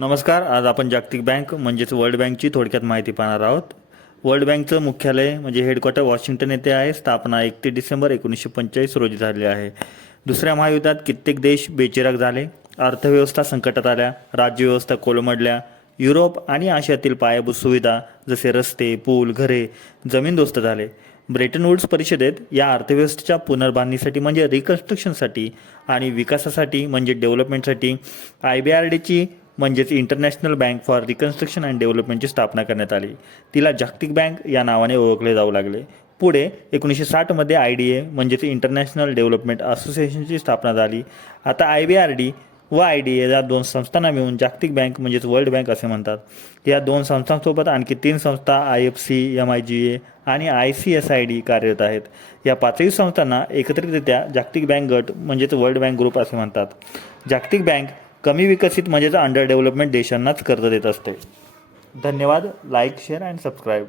नमस्कार आज आपण जागतिक बँक म्हणजेच वर्ल्ड बँकची थोडक्यात माहिती पाहणार आहोत. वर्ल्ड बँकचं मुख्यालय म्हणजे हेडक्वार्टर वॉशिंग्टन येथे आहे. स्थापना एकतीस डिसेंबर एकोणीसशे पंचेचाळीस रोजी झाली आहे. दुसऱ्या महायुद्धात कित्येक देश बेचिराग झाले. अर्थव्यवस्था संकटात आल्या. राज्यव्यवस्था कोलमडल्या. युरोप आणि आशियातील पायाभूत सुविधा जसे रस्ते पूल घरे जमीनदोस्त झाले. ब्रेटन वूड्स परिषदेत या अर्थव्यवस्थेच्या पुनर्बांधणीसाठी म्हणजे रिकन्स्ट्रक्शनसाठी आणि विकासासाठी म्हणजे डेव्हलपमेंटसाठी आय बी आर डीची म्हणजेच international bank for reconstruction and डेव्हलपमेंटची स्थापना करण्यात आली. तिला जागतिक बँक या नावाने ओळखले जाऊ लागले. पुढे एकोणीसशे साठमध्ये आय डी ए म्हणजेच इंटरनॅशनल डेव्हलपमेंट असोसिएशनची स्थापना झाली. आता आय बी आर डी व आय डी ए या दोन संस्थांना मिळून जागतिक बँक म्हणजेच वर्ल्ड बँक असे म्हणतात. या दोन संस्थांसोबत आणखी तीन संस्था I F C M I G A आणि I C S I D कार्यरत आहेत. या पाचही संस्थांना एकत्रितरित्या जागतिक बँक गट म्हणजेच वर्ल्ड बँक ग्रुप असे म्हणतात. जागतिक बँक कमी विकसित म्हणजेच अंडर डेव्हलपमेंट देशांनाच कर्ज देत असते. धन्यवाद. Like share and subscribe